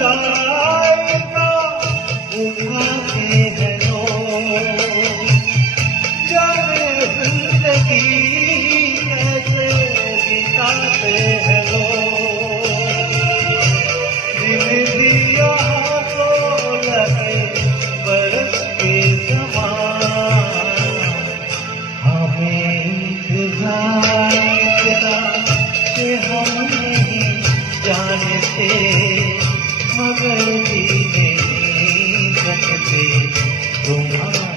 जाएगा उठाते हैं लोग, जाने जिंदगी कैसे बिताते हैं लोग। दिया तो लगे बरस के समान, हमें इंतजार तेरा कि हम नहीं जानते, मगर भी नहीं सकते तुम्हारा।